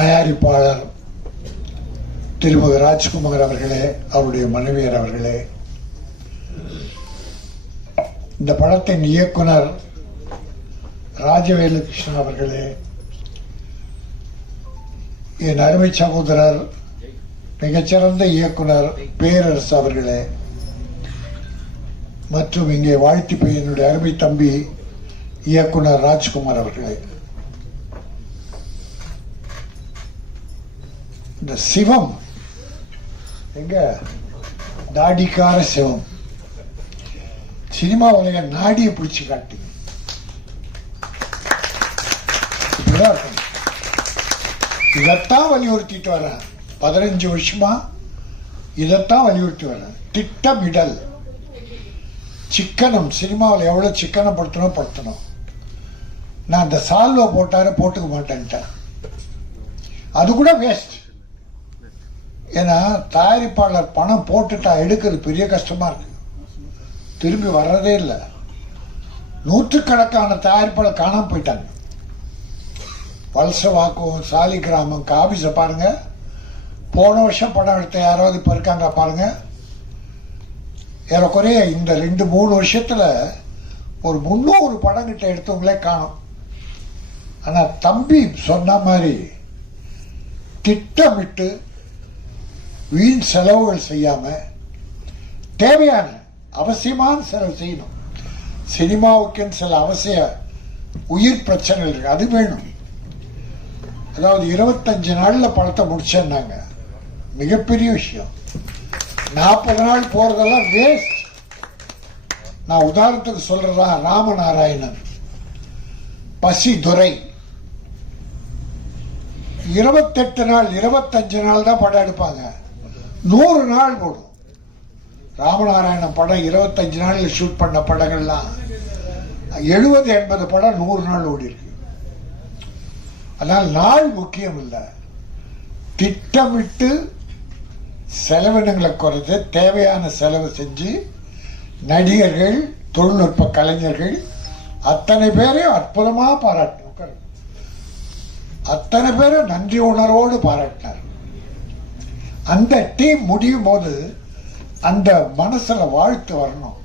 தயாரிப்பாளர் திருமதி ராஜ்குமார் அவர்களே, அவருடைய மனைவியர் அவர்களே, இந்த படத்தின் இயக்குனர் ராஜவேலு கிருஷ்ணன் அவர்களே, என் அருமை சகோதரர் மிகச்சிறந்த இயக்குனர் பேரரசு அவர்களே, மற்றும் இங்கே வாழ்த்தி என்னுடைய அருமை தம்பி இயக்குனர் ராஜ்குமார் அவர்களே, இந்த சிவம் எங்க தாடிக்கார சிவம் சினிமா உலக நாடியை பிடிச்சு காட்டு. இதைத்தான் வலியுறுத்திட்டு வரேன். 15 வருஷமா இதைத்தான் வலியுறுத்தி வரேன். திட்டமிடல், சிக்கனம். சினிமாவில் எவ்வளவு சிக்கனம் படுத்தணும். நான் இந்த சால்வை போட்டுக்க மாட்டேன்ட்டேன். அது கூட வேஸ்ட். ஏன்னா தயாரிப்பாளர் பணம் போட்டுட்டா எடுக்கிறது பெரிய கஷ்டமா இருக்கு, திரும்பி வர்றதே இல்லை. நூற்றுக்கணக்கான தயாரிப்பாளர் காணாம போயிட்டாங்க. வல்சவாக்கம், சாலிகிராமம், காபிஸை பாருங்க. போன வருஷம் படம் எடுத்த யாராவது இப்ப இருக்காங்க பாருங்க. ஏறக்குறைய இந்த 2-3 வருஷத்துல ஒரு 300 படம் கிட்ட எடுத்தவங்களே காணும். ஆனா தம்பி சொன்ன மாதிரி திட்டமிட்டு வீண் செலவுகள் செய்யாம தேவையான அவசியமான செலவு செய்யணும். சினிமாவுக்கு சில அவசிய உயிர் பிரச்சனைகள் இருக்கு, அது வேணும். அதாவது 25 நாள்ல படத்தை முடிச்சேன்னாங்க, மிகப்பெரிய விஷயம். 40 நாள் போறதெல்லாம் வேஸ்ட். நான் உதாரணத்துக்கு சொல்றதா, ராமநாராயணன், பசி துரை 28 நாள் 25 நாள் தான் படம் எடுப்பாங்க, 100 நாள் போடும். ராமநாராயணன் படம் 25 நாள்ல ஷூட் பண்ண படங்கள்லாம் 70-80 படம் 100 நாள் ஓடி இருக்கு. அதனால் நாள் முக்கியம் இல்லை, திட்டமிட்டு செலவினங்களை குறைத்து தேவையான செலவு செஞ்சு நடிகர்கள், தொழில்நுட்ப கலைஞர்கள் அத்தனை பேரையும் அற்புதமா பாராட்டணும். அத்தனை பேரும் நன்றி உணர்வோடு பாராட்டினார். அந்த டீம் முடியும் போது அந்த மனசுல வாழ்த்து வரணும்.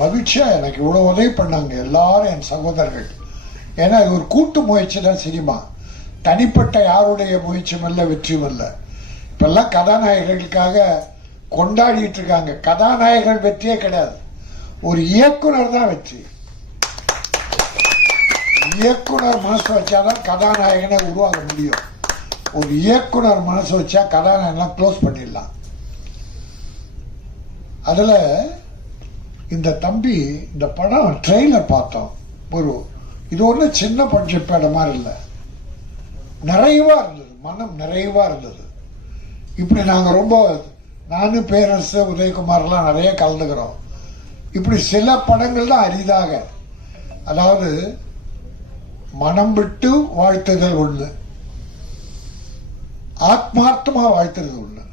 மகிழ்ச்சியா எனக்கு இவ்வளவு உதவி பண்ணாங்க எல்லாரும், என் சகோதரர்கள். ஏன்னா இது ஒரு கூட்டு முயற்சி தான் சினிமா. தனிப்பட்ட யாருடைய முயற்சியும் இல்லை, வெற்றியும் இல்லை. இப்பெல்லாம் கதாநாயகர்களுக்காக கொண்டாடிட்டு இருக்காங்க. கதாநாயகர்கள் வெற்றியே கிடையாது, ஒரு இயக்குனர் தான் வெற்றி. இயக்குனர் மனசு வச்சாதான் கதாநாயகனை உருவாக முடியும். ஒரு இயக்குனர் மனசு வச்சா கதாநாயகன் க்ளோஸ் பண்ணிடலாம். அதுல இந்த தம்பி, இந்த படம் ட்ரெய்லர் பார்த்தோம். இது ஒண்ணு சின்ன பட்ஜெட் மாதிரி இல்லை, நிறைவா இருந்தது, மனம் நிறைவா இருந்தது. இப்படி நாங்க ரொம்ப, நானும் பேரரசு, உதயகுமார்லாம் நிறைய கலந்துக்கிறோம். இப்படி சில படங்கள் தான் அரிதாக, அதாவது மனம் விட்டு வாழ்த்துதல் ஒண்ணு, ஆத்மார்த்தமா வாழ்த்துறது ஒண்ணு.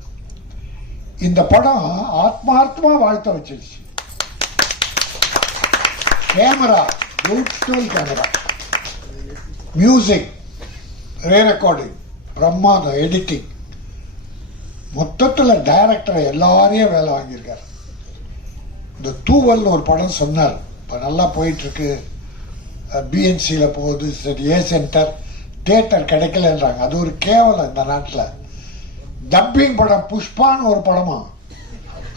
இந்த படம் ஆத்மார்த்தமா வாழ்த்த வச்சிருச்சு. கேமரா, பியூட்டிஃபுல் கேமரா, மியூசிக், ரே ரெக்கார்டிங், பிரம்மாதம், எடிட்டிங், மொத்தத்தில் டைரக்டர் எல்லாரையும் வேலை வாங்கியிருக்காரு. இந்த தூவல் ஒரு படம் சொன்னார், இப்போ நல்லா போயிட்டு இருக்கு, பிஎன்சியில் போகுது, சரி ஏ சென்டர் தியேட்டர் கிடைக்கலன்றாங்க. அது ஒரு கேவலம் இந்த நாட்டில். டப்பிங் படம் புஷ்பான்னு ஒரு படமா,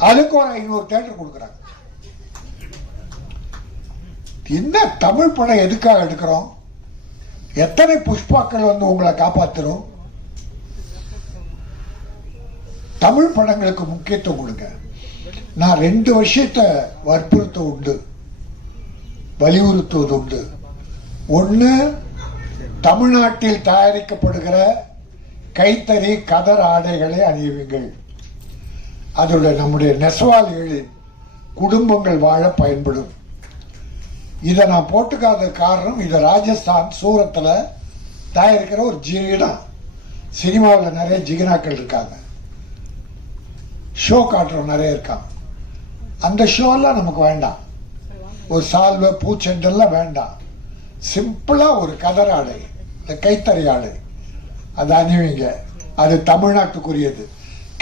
அதுக்கு ஒரு 500 தியேட்டர் கொடுக்குறாங்க. என்ன தமிழ் படம் எதுக்காக எடுக்கிறோம்? எத்தனை புஷ்பாக்கள் வந்து உங்களை காப்பாத்திரும்? தமிழ் படங்களுக்கு முக்கியத்துவம் கொடுங்க. நான் 2 விஷயத்தை வலியுறுத்துவது உண்டு. ஒன்று, தமிழ்நாட்டில் தயாரிக்கப்படுகிற கைத்தறி கதர் ஆடைகளை அணியுங்கள். அதோட நம்முடைய நெசவாளிகளின் குடும்பங்கள் வாழ பயன்படும். இதை நான் போட்டுக்காத காரணம், இது ராஜஸ்தான் சூரத்தில் தயாரிக்கிற ஒரு ஜிகினா. சினிமாவில் நிறைய ஜிகினாக்கள் இருக்காங்க, ஷோ காட்டுறோம் நிறைய இருக்காங்க. அந்த ஷோலாம் நமக்கு வேண்டாம். ஒரு சால்வை, பூச்செண்டெல்லாம் வேண்டாம். சிம்பிளா ஒரு கதர் ஆடை, இந்த கைத்தறி ஆடை அது அணிவிங்க, அது தமிழ்நாட்டுக்குரியது.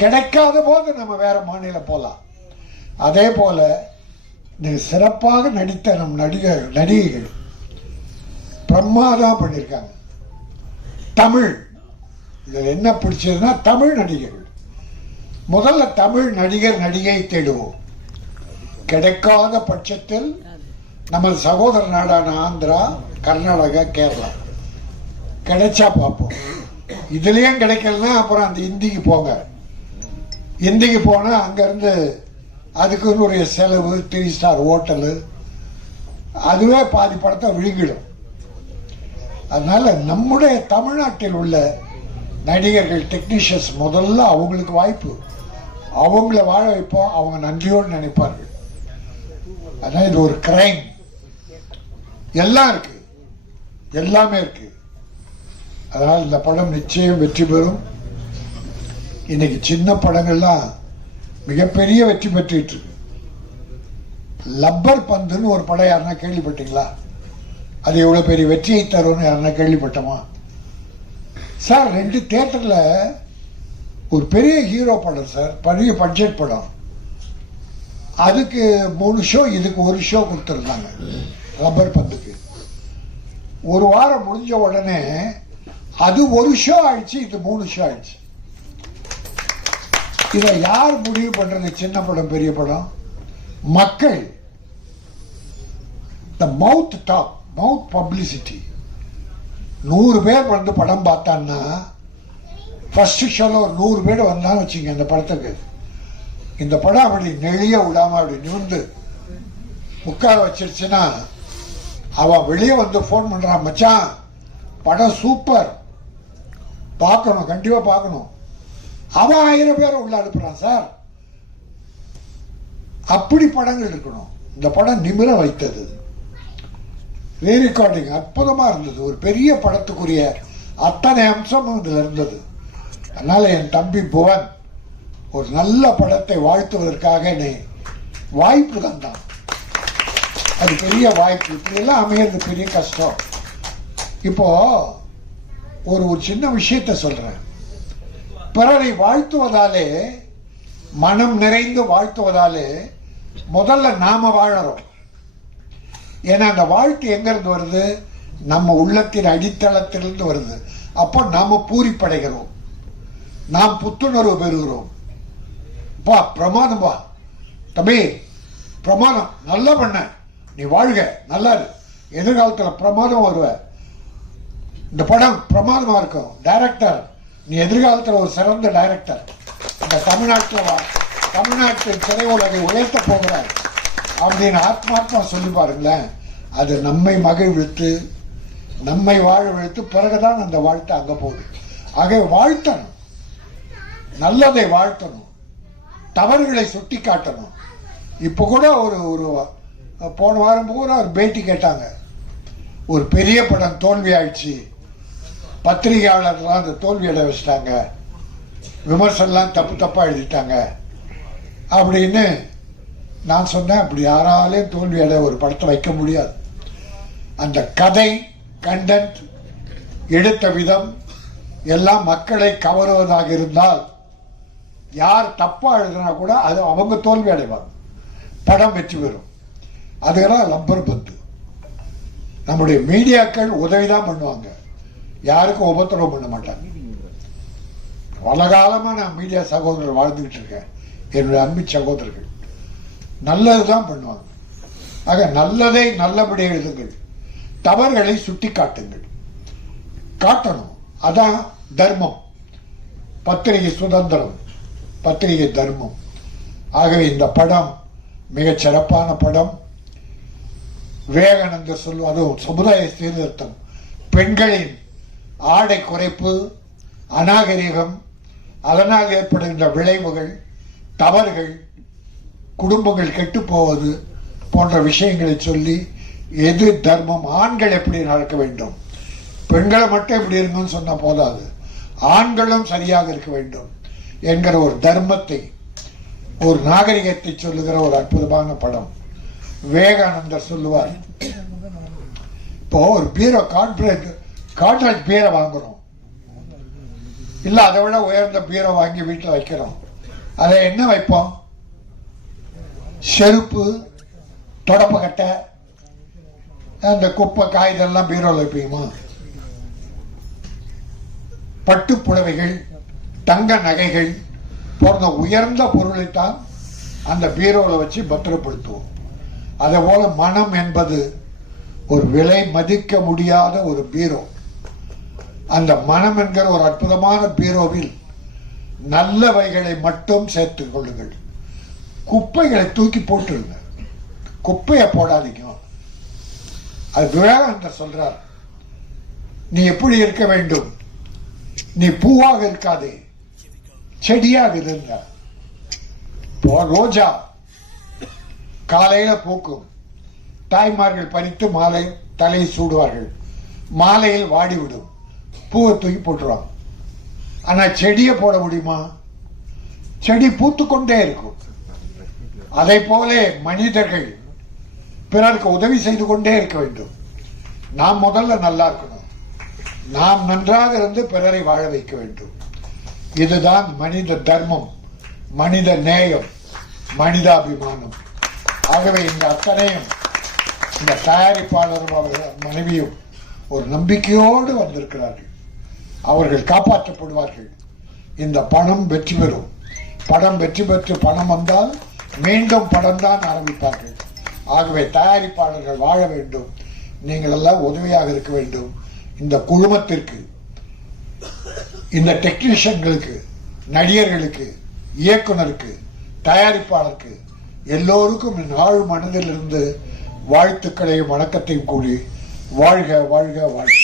கிடைக்காத போது நம்ம வேற மாநிலம் போகலாம். அதே போல சிறப்பாக நடித்த நம் நடிகைகள் பிரமாதம் பண்ணியிருக்காங்க. தமிழ் இதில் என்ன பிடிச்சதுன்னா தமிழ் நடிகர்கள். முதல்ல தமிழ் நடிகர் நடிகை தேடுவோம். கிடைக்காத பட்சத்தில் நமது சகோதர நாடான ஆந்திரா, கர்நாடகா, கேரளா கிடைச்சா பார்ப்போம். இதுலயும் கிடைக்கலன்னா அப்புறம் அந்த இந்திக்கு போங்க. இந்திக்கு போனா அங்கிருந்து அதுக்குன்னு ஒரு செலவு, 3 ஸ்டார் ஹோட்டலு, அதுவே பாதி படத்தை விழுங்கிடும். அதனால நம்முடைய தமிழ்நாட்டில் உள்ள நடிகர்கள், டெக்னீஷியன்ஸ் முதல்ல அவங்களுக்கு வாய்ப்பு, அவங்கள வாழ வைப்போம். அவங்க நன்றியோடு நினைப்பார்கள். அதனால இது ஒரு கிரைம். எல்லாம் இருக்கு, எல்லாமே இருக்கு. அதனால் இந்த படம் நிச்சயம் வெற்றி பெறும். இன்னைக்கு சின்ன படங்கள்லாம் மிகப்பெரிய வெற்றி பெற்றுட்டு இருக்கு. லப்பர் பந்துன்னு ஒரு படம் யாருன்னா கேள்விப்பட்டீங்களா? அது எவ்வளவு பெரிய வெற்றியை தரும்னு யாருன்னா கேள்விப்பட்டோமா சார்? 2 தியேட்டர்ல ஒரு பெரிய ஹீரோ படம் சார், பெரிய பட்ஜெட் படம். அதுக்கு 3 ஷோ, இதுக்கு 1 ஷோ கொடுத்துருந்தாங்க. ரப்பர் பந்துக்கு 1 வாரம் முடிஞ்ச உடனே அது 1 ஷோ ஆயிடுச்சு, இது 3 ஷோ ஆயிடுச்சு. இதை யார் முடிவு பண்றது? சின்ன படம் பெரிய படம்? மக்கள். த மவுத் டாக், மவுத் பப்ளிசிட்டி. 100 பேர் வந்து படம் பார்த்தான்னா ஃபர்ஸ்ட் ஷோல ஒரு 100 பேர் வந்தான்னு வச்சுங்க இந்த படத்துக்கு. இந்த படம் அப்படி நெளிய விடாம அப்படி நிமிர்ந்து உட்கார வச்சிருச்சுன்னா அவன் வெளியே வந்து போன் பண்றான், மச்சான் படம் சூப்பர், பார்க்கணும், கண்டிப்பா பார்க்கணும். அவன் 1000 பேரை உள்ள அனுப்புறான் சார். அப்படி படங்கள் இருக்கணும். இந்த படம் நிமிர வைத்தது. ரீரெக்கார்டிங் அற்புதமா இருந்தது. ஒரு பெரிய படத்துக்குரிய அத்தனை அம்சமும் இதுல இருந்தது. அதனால என் தம்பி புவன் ஒரு நல்ல படத்தை வாழ்த்துவதற்காக என்னை வாய்ப்பு தந்தான். அது பெரிய வாய்ப்பு. இப்படி எல்லாம் அமையிறது பெரிய கஷ்டம். இப்போ ஒரு சின்ன விஷயத்தை சொல்றேன். பிறரை வாழ்த்துவதாலே, மனம் நிறைந்து வாழ்த்துவதாலே முதல்ல நாம வாழறோம். ஏன்னா அந்த வாழ்த்து எங்க இருந்து வருது? நம்ம உள்ளத்தின் அடித்தளத்திலிருந்து வருது. அப்போ நாம பூரிப்படைகிறோம், நாம் புத்துணர்வு பெறுகிறோம். பா பிரமாதம், பா தம்பி பிரமாதம், நல்லா பண்ண, நீ வாழ்க, நல்லா எதிர்காலத்தில் பிரமாதம் வருவ, இந்த படம் பிரமாதமா இருக்கும், டைரக்டர் நீ எதிர்காலத்தில் ஒரு சிறந்த டைரக்டர், இந்த தமிழ்நாட்டின் திரையுலகை உயர்த்த போகிறார் அப்படின்னு ஆத்மாத்மா சொல்லி பாருங்களேன். அது நம்மை மகிழ்வித்து, நம்மை வாழ வைத்து, பிறகுதான் அந்த வாழ்த்து அங்க போகுது. ஆக வாழ்த்தணும், நல்லதை வாழ்த்தணும், தவறுகளை சுட்டி காட்டணும். இப்ப கூட ஒரு போன வாரம் பூரா ஒரு பேட்டி கேட்டாங்க. ஒரு பெரிய படம் தோல்வி ஆயிடுச்சு, பத்திரிகையாளர்லாம் அந்த தோல்வி அடைய வச்சிட்டாங்க, விமர்சனம்லாம் தப்பா எழுதிட்டாங்க அப்படின்னு நான் சொன்னேன். அப்படி யாராலையும் தோல்வி அடைய ஒரு படத்தை வைக்க முடியாது. அந்த கதை, கண்டென்ட், எடுத்த விதம் எல்லாம் மக்களை கவருவதாக இருந்தால் யார் தப்பா எழுதினா கூட அது அவங்க தோல்வி அடைவாங்க, படம் வெற்றி பெறும். அதுக்கெல்லாம் லப்பர் பந்து. நம்முடைய மீடியாக்கள் உதவிதான் பண்ணுவாங்க, யாருக்கும் உபத்திரவம் பண்ண மாட்டாங்க. பல காலமா நான் மீடியா சகோதரர் வாழ்ந்துகிட்டு இருக்கேன். என்னுடைய அன்பு சகோதரர்கள் நல்லதுதான் பண்ணுவாங்க. ஆக நல்லதை நல்லபடி எழுதுங்கள், தவறுகளை சுட்டி காட்டுங்கள், காட்டணும். அதான் தர்மம், பத்திரிகை சுதந்திரம், பத்திரிகை தர்மம். ஆகவே இந்த படம் மிகச் சிறப்பான படம். விவேகானந்தர் சொல்லும், அதுவும் சமுதாய சீர்திருத்தம், பெண்களின் ஆடை குறைப்பு, அநாகரிகம், அதனால் ஏற்படுகின்ற விளைவுகள், தவறுகள், குடும்பங்கள் கெட்டு போவது போன்ற விஷயங்களை சொல்லி எது தர்மம், ஆண்கள் எப்படி நடக்க வேண்டும், பெண்களை மட்டும் எப்படி இருக்குன்னு சொன்னா போதாது, ஆண்களும் சரியாக இருக்க வேண்டும் என்கிற ஒரு தர்மத்தை, ஒரு நாகரிகத்தை சொல்லுகிற ஒரு அற்புதமான படம். விவேகானந்தர் சொல்லுவார், இப்போ ஒரு பீரோ கார்பரேட் காட்ரேஜ் பீரை வாங்குறோம், இல்ல அதை விட உயர்ந்த பீரை வாங்கி வீட்டில் வைக்கிறோம். அதை என்ன வைப்போம்? செருப்பு, தொடப்பக்கட்டை, அந்த குப்பை காய்தெல்லாம் பீரோவில் வைப்பீமா? பட்டு புடவைகள், தங்க நகைகள் போன்ற உயர்ந்த பொருளைத்தான் அந்த பீரோவில் வச்சு பத்திரப்படுத்துவோம். அதே போல மனம் என்பது ஒரு விலை மதிக்க முடியாத ஒரு பீரோ. அந்த மனம் என்கிற ஒரு அற்புதமான பீரோவில் நல்லவைகளை மட்டும் சேர்த்துக் கொள்ளுங்கள். குப்பைகளை தூக்கி போட்டுருங்க, குப்பையை போடாதீங்க. அது விவேகானந்தர் சொல்றார், நீ எப்படி இருக்க வேண்டும்? நீ பூவாக இருக்காதே, செடியாக இருந்த. ரோஜா காலையில பூக்கும், தாய்மார்கள் பறித்து மாலை தலையை சூடுவார்கள், மாலையில் வாடிவிடும், பூவை தூக்கி போட்டுருவாங்க. ஆனா செடியை போட முடியுமா? செடி பூத்துக்கொண்டே இருக்கும். அதை போல மனிதர்கள் பிறருக்கு உதவி செய்து கொண்டே இருக்க வேண்டும். நாம் முதல்ல நல்லா இருக்கணும், நாம் நன்றாக இருந்து பிறரை வாழ வைக்க வேண்டும். இதுதான் மனித தர்மம், மனித நேயம், மனிதாபிமானம். ஆகவே இந்த அத்தனையும் இந்த தயாரிப்பாளரும் அவர்கள் மனைவியும் ஒரு நம்பிக்கையோடு வந்திருக்கிறார்கள். அவர்கள் காப்பாற்றப்படுவார்கள். இந்த பணம் வெற்றி பெறும். படம் வெற்றி பெற்று பணம் வந்தால் மீண்டும் படம் தான் ஆரம்பிப்பார்கள். ஆகவே தயாரிப்பாளர்கள் வாழ வேண்டும். நீங்கள் எல்லாம் உதவியாக இருக்க வேண்டும். இந்த குழுமத்திற்கு, இந்த டெக்னீஷியன்களுக்கு, நடிகர்களுக்கு, இயக்குனருக்கு, தயாரிப்பாளருக்கு எல்லோருக்கும் என் ஆழ் மனதிலிருந்து வாழ்த்துக்களையும் வணக்கத்தையும் கூறி வாழ்க வாழ்க வாழ்க.